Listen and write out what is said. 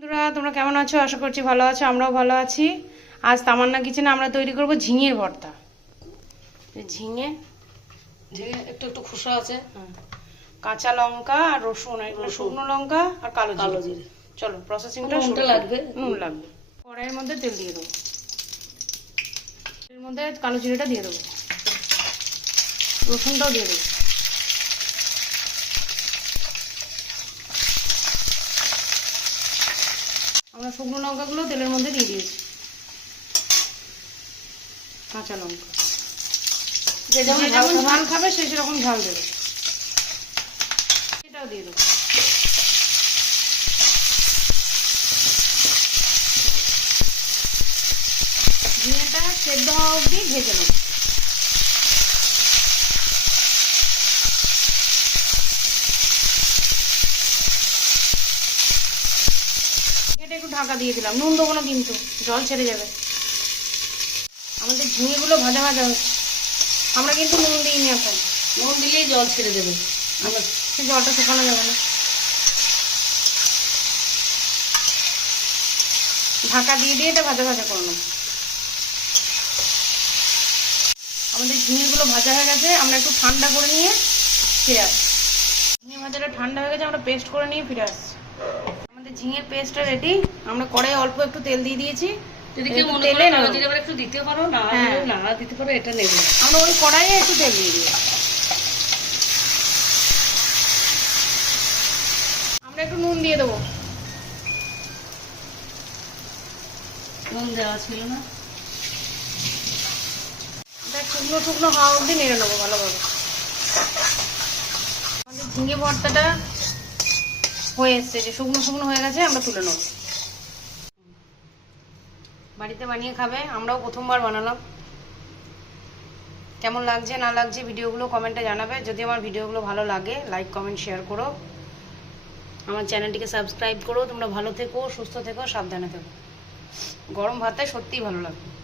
বন্ধুরা তোমরা কেমন আছো? আশা করছি ভালো আছো আমরাও ভালো আছি। আজ তামান্না কিচেনে আমরা তৈরি করব ঝিঙের ভর্তা। ঝিঙে? ঝিঙে একটু একটু খোসা আছে। কাঁচা লঙ্কা আর রসুন এগুলো শুকনো লঙ্কা আর কালো কালো জিরে। জিরে চলো প্রসেসিংটা নুনটা লাগবে। নুন লাগবে। কড়াইয়ের মধ্যে তেল দিয়ে দেবো। এর মধ্যে কালো জিরেটা দিয়ে দেবো। রসুনটাও দিয়ে দেবো। শুকনো লঙ্কাগুলো তেলের মধ্যে দিয়ে দিয়েছি। কাঁচা লঙ্কা। যে যেমন ঝাল ঝাল খাবে সে সেরকম ঝাল দেবে। এটাও দিয়ে দেবো। ঝিঙেটা সেদ্ধ হওয়া অবধি ভেজে নেব। একটু ঢাকা দিয়ে দিলাম। নুন দেবো না কিন্তু জল ছেড়ে যাবে। আমাদের ঝিঙেগুলো ভাজা ভাজা হচ্ছে। আমরা কিন্তু নুন দিইনি এখন। নুন দিলেই জল ছেড়ে দেবে। আমরা জলটা শুকানো যাবে না। ঢাকা দিয়ে দিয়ে এটা ভাজা ভাজা করলাম। আমাদের ঝিঙেগুলো ভাজা হয়ে গেছে। আমরা একটু ঠান্ডা করে নিয়ে ফিরে আসছি। ঝিঙে ভাজাটা ঠান্ডা হয়ে গেছে আমরা পেস্ট করে নিয়ে ফিরে আসছি। আমাদের ঝিঙের পেস্টটা রেডি আমরা কড়াই অল্প একটু তেল দিয়ে দিয়েছি। যদি কেউ মনে করে। কালো জিরে আবার একটু দিতে পারো না হ্যাঁ। না দিতে পারো এটা নেবে। আমরা ওই কড়াইয়ে একটু তেল দিয়ে দিই। আমরা একটু নুন দিয়ে দেবো। নুন দেওয়া ছিল না। শুকনো শুকনো হওয়া অবধি নেড়ে নেব ভালোভাবে। আমাদের ঝিঙে ভর্তাটা হয়ে এসছে যে শুকনো শুকনো হয়ে গেছে, আমরা তুলে নেব। বাড়িতে বানিয়ে খাবে, আমরাও প্রথমবার বানালাম। কেমন লাগছে, না লাগছে, ভিডিওগুলো কমেন্টে জানাবে। যদি আমার ভিডিওগুলো ভালো লাগে লাইক কমেন্ট শেয়ার করো। আমার চ্যানেলটিকে সাবস্ক্রাইব করো। তোমরা ভালো থেকো, সুস্থ থেকো, সাবধানে থেকো। গরম ভাতে সত্যিই ভালো লাগবে।